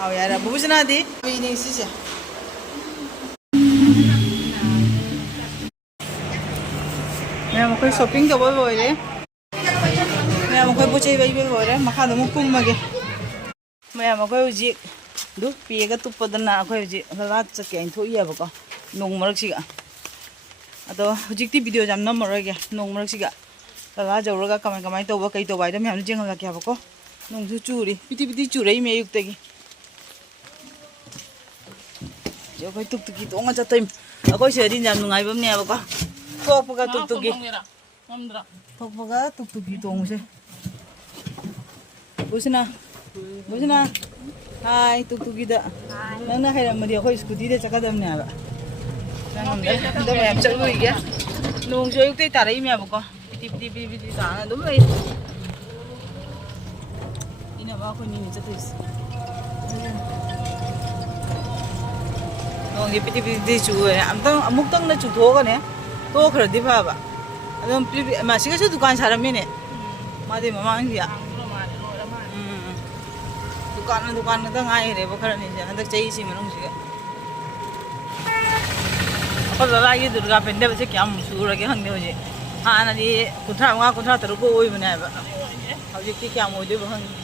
ꯍꯥꯎ ꯌꯥꯔꯦ ꯕꯨꯕꯨꯁꯤꯅꯗꯤ ꯃꯤꯅꯦ ꯁꯤꯁꯦ ꯃꯌꯥꯝ ꯑꯩꯈꯣꯏ ꯁꯣꯞꯄꯤꯡ ꯇꯧꯕ ꯂꯣꯏꯔꯦ ꯃꯌꯥꯝ ꯑꯩꯈꯣꯏ ꯄꯣꯠ ꯆꯩ ꯂꯩꯕ ꯂꯣꯏꯔꯦ ꯃꯈꯥꯗ ꯑꯃꯨꯛ ꯀꯨꯝꯃꯒꯦ ꯃꯌꯥꯝ ꯑꯩꯈꯣꯏ ꯍꯧꯖꯤꯛ ꯑꯗꯨ ꯄꯦꯒ ꯇꯨꯞꯄꯗꯅ ꯑꯩꯈꯣꯏ ꯍꯧꯖꯤꯛ ꯂꯥꯠ ꯆꯠꯀꯦ ꯍꯥꯏꯅ ꯊꯣꯛꯏꯑꯕꯀꯣ ꯅꯣꯡ ꯃꯔꯛꯁꯤꯒ ꯑꯗꯣ ꯍꯧꯖꯤꯛꯇꯤ ꯚꯤꯗꯤꯑꯣ ꯌꯥꯝ ꯅꯝꯃꯔꯣꯏꯒꯦ ꯅꯣꯡ ꯃꯔꯛꯁꯤꯒ ꯂꯂꯥ ꯖꯧꯔꯒ ꯀꯃꯥꯏ ꯇꯧꯕ ꯀꯩ ꯇꯧꯕ ꯍꯥꯏꯗꯣ ꯃꯌꯥꯝꯁꯨ ꯌꯦꯡꯍꯜꯂꯛꯀꯦꯕꯀꯣ ꯅꯣꯡꯁꯨ ꯆꯨꯔꯤ ꯄꯤꯇꯤ ꯄꯤꯇꯤ ꯆꯨꯔꯛꯏꯃꯦ ꯑꯌꯨꯛꯇꯒꯤ ꯑꯩꯈꯣꯏ ꯇꯨꯛꯇꯨꯛꯀꯤ ꯇꯣꯡꯉ ꯆꯠꯇꯣꯏ ꯑꯩꯈꯣꯏ ꯁꯤꯗꯗꯤ ꯌꯥꯝ ꯅꯨꯡꯉꯥꯏꯕ ꯑꯃꯅꯦꯕꯀꯣ ꯊꯣꯛꯄꯒ ꯇꯨꯛꯇꯨꯛꯀꯤ ꯇꯣꯡꯕꯁꯦ ꯕꯨꯁꯤꯅꯥ ꯍꯥꯏ ꯇꯨꯛꯇꯨꯛꯀꯤꯗ ꯅꯪꯅ ꯍꯩꯔꯝꯃꯗꯤ ꯑꯩꯈꯣꯏ ꯁ꯭ꯀꯨꯇꯤꯗ ꯆꯠꯀꯗꯕꯅꯦꯕ ꯅꯪꯉꯣꯟꯗ ꯃꯌꯥꯝ ꯆꯠꯂꯨꯏꯒꯦ ꯅꯣꯡꯁꯨ ꯑꯌꯨꯛꯇꯩ ꯇꯥꯔꯛꯏꯃꯦꯕꯀꯣ ꯄꯤꯇꯤ ꯄꯤꯇꯤ ꯇꯥꯔꯒ ꯑꯗꯨꯝ ꯂꯩ 이놈아 아버님이 저기있어. ꯅꯣꯡꯒꯤ ꯄꯤꯇꯤ ꯄꯤꯇꯤ ꯆꯨꯑꯦ ꯑꯃꯨꯛꯇꯪꯅ ꯆꯨꯊꯣꯛꯑꯒꯅꯦ ꯇꯣꯛꯈ꯭ꯔꯗꯤ ꯐꯕ ꯑꯗꯨꯝ ꯃꯁꯤꯒꯁꯨ ꯗꯨꯀꯥꯟ ꯁꯥꯔꯝꯃꯤꯅꯦ ꯃꯥꯗꯤ ꯃꯃꯥꯡꯁꯤꯗ ꯗꯨꯀꯥꯟ ꯈꯛꯇ ꯉꯥꯏꯔꯦꯕ ꯈꯔꯅꯤꯁꯦ ꯍꯟꯗꯛ ꯆꯍꯤꯁꯤ ꯃꯅꯨꯡꯁꯤꯒ ꯑꯩꯈꯣꯏ ꯂꯂꯥꯏꯒꯤ ꯗꯨꯔꯒꯥ ꯄꯦꯟꯗꯦꯜꯁꯦ ꯀꯌꯥꯝ ꯁꯨꯔꯒꯦ ꯈꯪꯗꯦ ꯍꯧꯖꯤꯛ ꯍꯥꯟꯅꯗꯤ 35 36 ꯑꯣꯏꯕꯅꯦ ꯍꯥꯏꯕ ꯍꯧꯖꯤꯛꯇꯤ ꯀꯌꯥꯝ ꯑꯣꯏꯗꯣꯏꯕ ꯈꯪꯗꯦ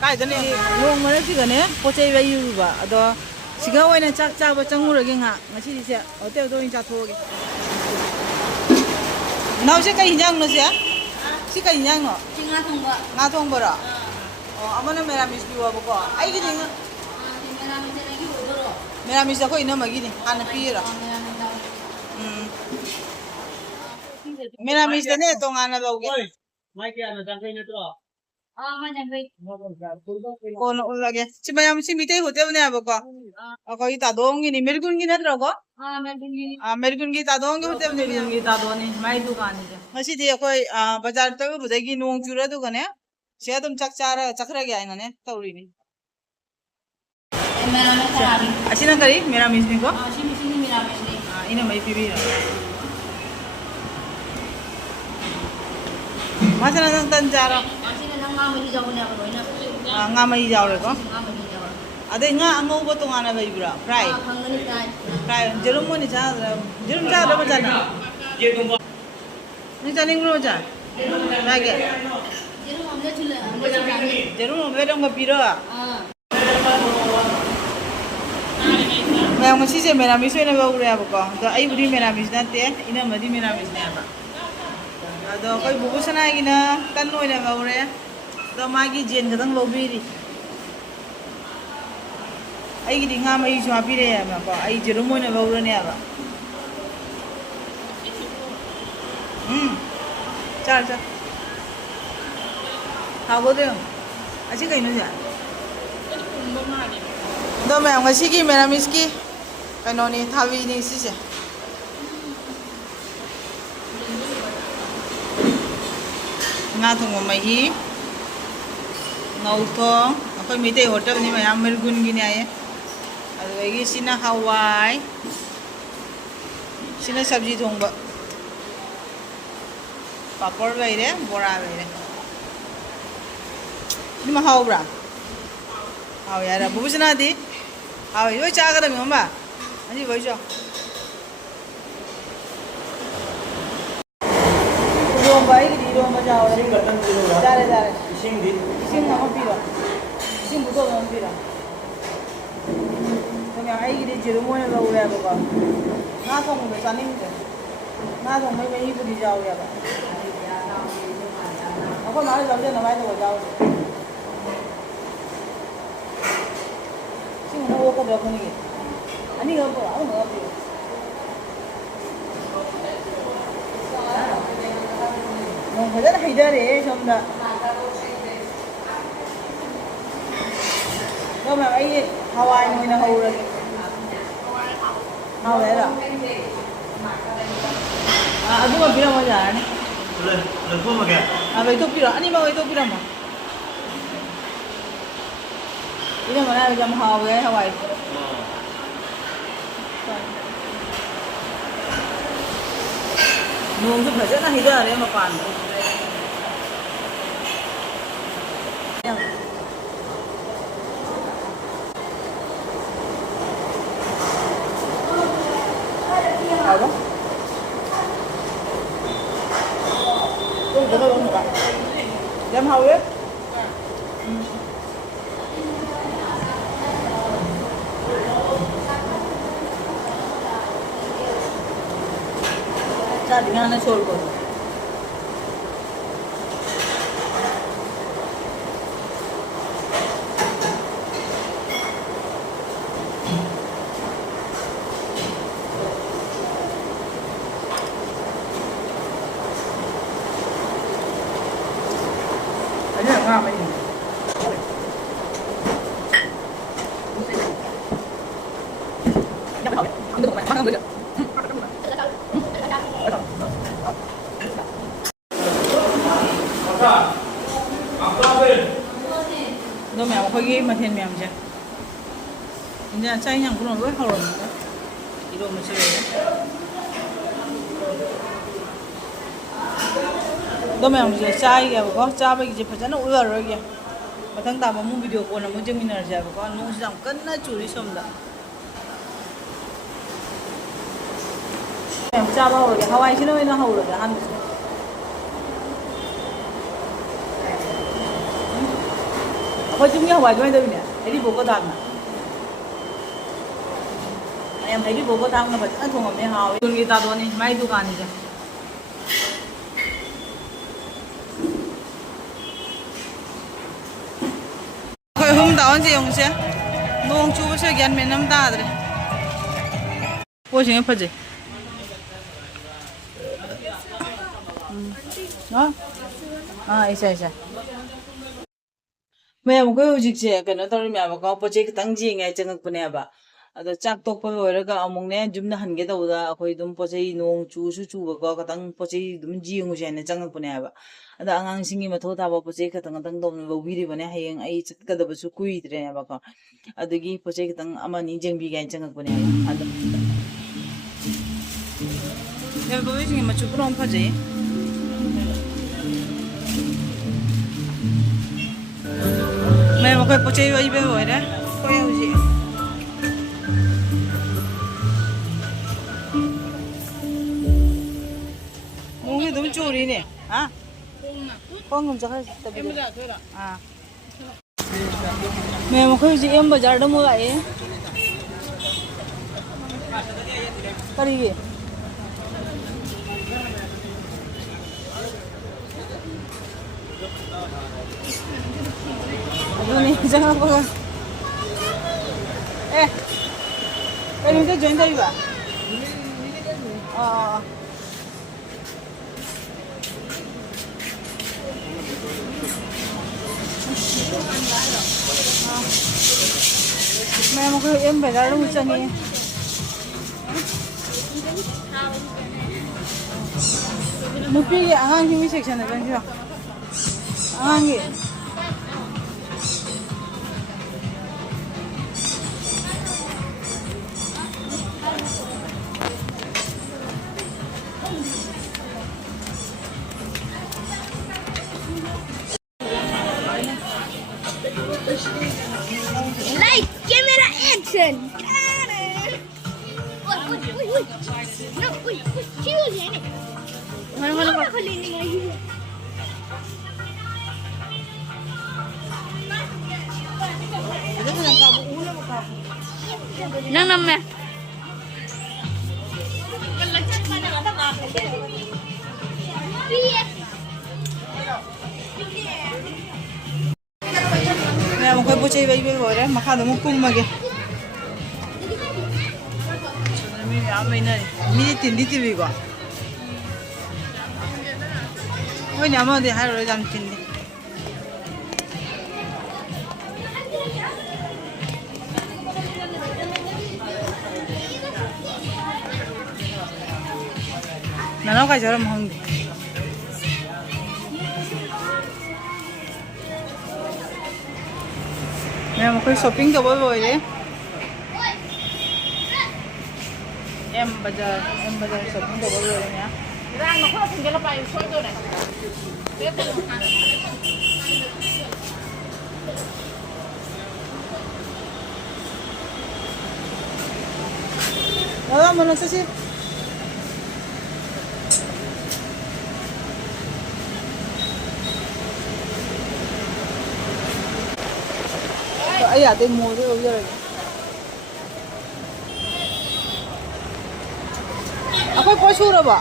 ꯀꯥꯏꯗꯅꯦ ꯅꯣꯡ ꯃꯔꯛꯁꯤꯒꯅꯦ ꯄꯣꯠ ꯆꯩ ꯂꯩꯔꯨꯕ ꯑꯗꯣ ꯁꯤꯒ ꯑꯣꯏꯅ ꯆꯥꯛ ꯆꯥꯕ ꯆꯪꯉꯨꯔꯒꯦ ꯉꯁꯤꯗꯤꯁꯦ ꯍꯣꯇꯦꯜꯗ ꯑꯣꯏꯅ ꯆꯥꯊꯣꯛꯑꯒꯦ ꯅꯥꯎꯁꯦ ꯀꯩ ꯍꯤꯟꯖꯥꯡꯅꯣ ꯁꯤ ꯀꯩ ꯍꯤꯟꯖꯥꯡꯅꯣ ꯁꯤ ꯉꯥ ꯊꯣꯡꯕ ꯊꯣꯡꯕꯔꯣ ꯑꯣ ꯑꯃꯅ ꯃꯦꯔꯥꯃꯤꯁ ꯄꯤꯌꯣꯕꯀꯣ ꯑꯩꯒꯤꯗꯤ ꯃꯦꯔꯥꯃꯤꯁ ꯑꯩꯈꯣꯏ ꯏꯅꯝꯃꯒꯤꯅꯤ ꯍꯥꯟꯅ ꯄꯤꯔꯣ ꯃꯦꯔꯥꯃꯤꯁꯇꯅꯦ ꯇꯣꯉꯥꯟꯅ ꯂꯧꯒꯦ ꯃꯥꯏ ꯀꯌꯥꯅꯣ 40 ꯅꯠꯇ꯭ꯔꯣ ꯀꯣꯟꯅ ꯎꯠꯂꯒꯦ ꯁꯤ ꯃꯌꯥꯝ ꯁꯤ ꯃꯤꯇꯩ ꯍꯣꯇꯦꯜꯅꯦꯕꯀꯣ ꯑꯩꯈꯣꯏ ꯇꯥꯗꯣꯡꯒꯤꯅꯤ ꯃꯦꯔꯒꯨꯟꯒꯤ ꯅꯠꯇ꯭ꯔꯣꯀꯣ ꯃꯦꯔꯒꯨꯟꯒꯤ ꯇꯥꯗꯣꯡꯒꯤ ꯍꯣꯇꯦꯜꯅꯤ ꯇꯥꯗꯣꯅꯤ ꯃꯥꯏ ꯗꯨꯀꯥꯟꯅꯤꯁꯦ ꯉꯁꯤꯗꯤ ꯑꯩꯈꯣꯏ ꯕꯖꯥꯔ ꯇꯧꯔꯨꯕꯗꯒꯤ ꯅꯣꯡ ꯆꯨꯔꯗꯨꯒꯅꯦ ꯁꯤ ꯑꯗꯨꯝ ꯆꯥꯛ ꯆꯥꯔꯒ ꯆꯠꯈ꯭ꯔꯒꯦ ꯍꯥꯏꯅꯅꯦ ꯇꯧꯔꯤꯅꯤ ꯑꯁꯤꯅ ꯀꯔꯤ ꯃꯦꯔꯥꯃꯤꯁꯅꯤꯀꯣ ꯁꯤꯅꯤ ꯃꯤꯔꯥꯃꯤꯁꯅꯤ ꯏꯅꯝꯃꯩ ꯄꯤꯕꯤꯔꯣ ꯃꯥꯁꯤꯅ ꯅꯪ ꯇꯟ ꯆꯥꯔꯣ ꯑꯁꯤꯅ ꯅꯪ ꯉꯥ ꯃꯍꯤ ꯌꯥꯎꯕꯅꯦꯕ ꯂꯣꯏꯅ ꯉꯥ ꯃꯍꯤ ꯌꯥꯎꯔꯦꯀꯣ ꯉꯥ ꯃꯍꯤ ꯌꯥꯎꯔꯦ ꯑꯗꯩ ꯉꯥ ꯑꯉꯧꯕ ꯇꯣꯉꯥꯟꯅ ꯂꯩꯕ꯭ꯔꯥ ꯐ꯭ꯔꯥꯏ ꯐꯪꯒꯅꯤ ꯐ꯭ꯔꯥꯏ ꯖꯦꯔꯨꯝ ꯑꯣꯏꯅ ꯆꯥꯗ꯭ꯔꯥ ꯖꯦꯔꯨꯝ ꯆꯥꯗ꯭ꯔꯕ ꯖꯥꯠꯅ ꯅꯪ ꯆꯥꯅꯤꯡꯕ꯭ꯔꯣ ꯑꯣꯖꯥ ꯆꯥꯒꯦ 제로 오믈렛 줄래? ꯖꯦꯔꯨꯝ ꯑꯣꯝꯂꯦꯠ ꯑꯃꯒ ꯄꯤꯔꯣ ꯃꯌꯥꯝ ꯉꯁꯤꯁꯦ ꯃꯦꯔꯥꯃꯤꯁ ꯑꯣꯏꯅ ꯂꯧꯔꯦꯕꯀꯣ ꯑꯗꯣ ꯑꯩꯕꯨꯗꯤ ꯃꯦꯔꯥꯃꯤꯁ ꯅꯠꯇꯦ ꯏꯅꯝꯃꯗꯤ ꯃꯦꯔꯥꯃꯤꯁꯅꯦꯕ ꯑꯗꯣ ꯑꯩꯈꯣꯏ ꯕꯨꯕꯨ ꯁꯅꯥꯒꯤꯅ ꯇꯟ ꯑꯣꯏꯅ ꯂꯧꯔꯦ ꯑꯗꯣ ꯃꯥꯒꯤ ꯖꯦꯟ ꯈꯛꯇꯪ ꯂꯧꯕꯤꯔꯤ ꯑꯩꯒꯤꯗꯤ ꯉꯥ ꯃꯍꯤꯁꯨ ꯍꯥꯞꯄꯤꯔꯛꯑꯦꯕꯀꯣ ꯑꯩ ꯖꯦꯔꯨꯝ ꯑꯣꯏꯅ ꯂꯧꯔꯅꯦꯕ ꯆꯥꯔ ꯍꯥꯎꯕꯗꯣ ꯑꯁꯤ ꯀꯩꯅꯣꯁꯦ ꯑꯗꯣ ꯃꯌꯥꯝ ꯉꯁꯤꯒꯤ ꯃꯦꯔꯥꯃꯤꯁꯀꯤ ꯀꯩꯅꯣꯅꯤ ꯊꯥꯕꯤꯅꯤ ꯁꯤꯁꯦ ꯉꯥ ꯊꯣꯡꯕ ꯃꯍꯤ ꯉꯧꯊꯣꯡ ꯑꯩꯈꯣꯏ ꯃꯩꯇꯩ ꯍꯣꯇꯦꯜꯅꯤ ꯃꯌꯥꯝ ꯃꯦꯔꯒꯨꯟꯒꯤꯅꯤ ꯍꯥꯏꯌꯦ ꯑꯗꯨꯗꯒꯤ ꯁꯤꯅ ꯍꯋꯥꯏ ꯁꯤꯅ ꯁꯕꯖꯤ ꯊꯣꯡꯕ ꯄꯥꯄꯣꯔ ꯂꯩꯔꯦ ꯕꯣꯔꯥ ꯂꯩꯔꯦ 이놈아 하오브라 하오 야라 부부스나디 하오 이거 짜가다면 엄마 아니 뭐죠 이런 거 이런 거 자오 잘해 이싱 한번 빌어 이싱 묻어 넣으면 빌어 그냥 아이들이 지르모에 넣으려 보고 나성도 싸님들 나성 뭐 이불이 자오야 봐 아까 말을 잡잖아 많이 더 자오 지금 나 오고 몇 분이게 아니 여보 아무 거 없지 뭐 그대로 해자래 전부 다 그러면 이 하와이 뭐나 하우라게 하와이라 아 누가 비라 뭐지 알아니 le fumo che 아 왜 또 비라 아니 뭐 왜 또 비라 뭐 이런 거나 좀 하와이 하와이 nướng phải rất là hay giờ đấy mà còn Em hầu ấy. Cha đi ngang này xôi rồi. Ini yang ngambil ini. Nó mèo khơi ghê mà thiên mèo chưa? Nhà chay nhằng cũng là với hầu rồi. Đi đâu mà chơi đấy. Đó mèo giờ chay kìa, có cha bây giờ phải chắn nó ưa rồi kìa. Mà thằng ta mà muốn video call là muốn chơi mình là giờ con nó rằng cân nó chủ đi xong rồi. Mèo cha bao rồi kìa, Hawaii chứ nó hầu rồi kìa ăn. Apa cuma Hawaii cuma itu ni? Jadi boko tang. Em thấy cái boko tang nó bật ăn thùng ở bên hào. Tuần kita tuần này mai dukaan ni je. Kau hum tahun je yang je. Nong cuba se gian menam ta adre. Pochin apa je? Isa. Ma'am, ko hujik che kano tor mi aba ko project tang ji ngai changak pune ba ado chak tok pa hoi ga among ne jumna han ge da akhoi dum project nong chu su chu ba ko tang project dum ji ngu je ne changak pune ba ado angang singi ma tho ta ba project ka tang dom ba wi ri ba ne hayeng ai chat ka da ba su kui tre ba ko ado gi project tang ama ni jeng bi ga changak pune ba ado ne ba wi singi ma chu prom pa je mẹ mà coi bộ chơi vậy rồi đấy coi yêu gì muốn cái đúng chỗ đi nè hả con không chắc hay em bây giờ thôi đó à mẹ mà coi gì em bây giờ đâu mua lại cái gì Ini jangan apa? Ini kita join tadi ba? Oh. Mẹ một cái em phải ra đâu chân đi. Một cái anh thì mới section này bên chưa? Anh gì? Light, camera, action! Uy. No, uy. Serius ya ini? Mana kali ini lagi? Nang namanya? Mẹ một cái bố chơi vậy rồi đấy mà khá là một cung mà kìa mình này mình tiền đi tivi quá ôi nhà mà thì hai rồi làm tiền đi nó cái giờ mà không mẹ một cái shopping cho bố rồi đấy em bây giờ shopping cho bố rồi nhá Rang nó không cái là bài xôi rồi này. Tiếp tục. đó mà nó sẽ gì ꯑꯩ ꯌꯥꯗꯦ ꯃꯣꯜꯗ ꯂꯧꯖꯔꯒꯦ ꯑꯩꯈꯣꯏ ꯄꯣꯠ ꯁꯨꯔꯕꯣ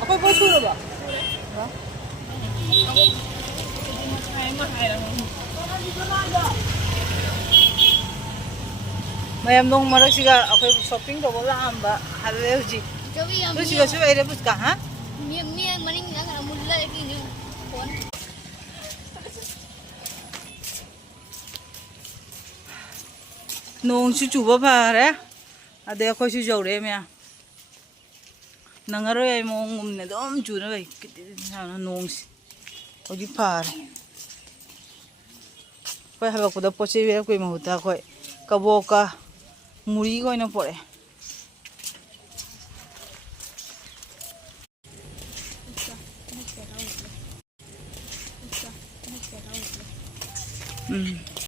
ꯑꯩꯈꯣꯏ ꯄꯣꯠ ꯁꯨꯔꯕꯣ ꯃꯌꯥꯝ ꯅꯣꯡ ꯃꯔꯛꯁꯤꯒ ꯑꯩꯈꯣꯏ ꯁꯣꯞꯄꯤꯡ ꯇꯧꯕ ꯂꯥꯛꯑꯝꯕ ꯍꯜꯂꯦ ꯍꯧꯖꯤꯛ 저기 ꯅꯣꯏꯁꯤꯒꯁꯨ ꯂꯩꯔꯦ ꯄꯨꯁꯀꯥ ꯍꯥ 미에 머리가 물러 이렇게 폰. ꯅꯣꯡꯁꯨ ꯆꯨꯕ ꯐꯔꯦ ꯑꯗꯩ ꯑꯩꯈꯣꯏꯁꯨ ꯌꯧꯔꯛꯑꯦ ꯃꯌꯥꯝ ꯅꯪꯉꯔꯣꯏ ꯑꯩ ꯃꯑꯣꯡꯒꯨꯝꯅ ꯑꯗꯨꯝ ꯆꯨꯅ ꯂꯩ ꯅꯣꯡꯁꯤ ꯍꯧꯖꯤꯛ ꯐꯔꯦ ꯑꯩꯈꯣꯏ ꯍꯜꯂꯛꯄꯗ ꯄꯣꯠ ꯆꯩ ꯂꯩꯔꯛꯄꯩ ꯃꯍꯨꯠꯇ ꯑꯩꯈꯣꯏ ꯀꯕꯣꯛꯀ ꯃꯨꯔꯤꯒ ꯑꯣꯏꯅ ꯄꯣꯔꯛꯑꯦ ꯎꯝ